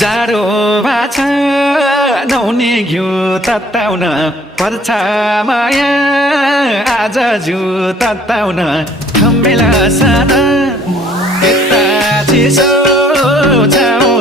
जाडो भाछ नुहाउने घिउ तताउन पर्छ माया आज जिउ तताउन थम्मेला साना यता चिसो छाउ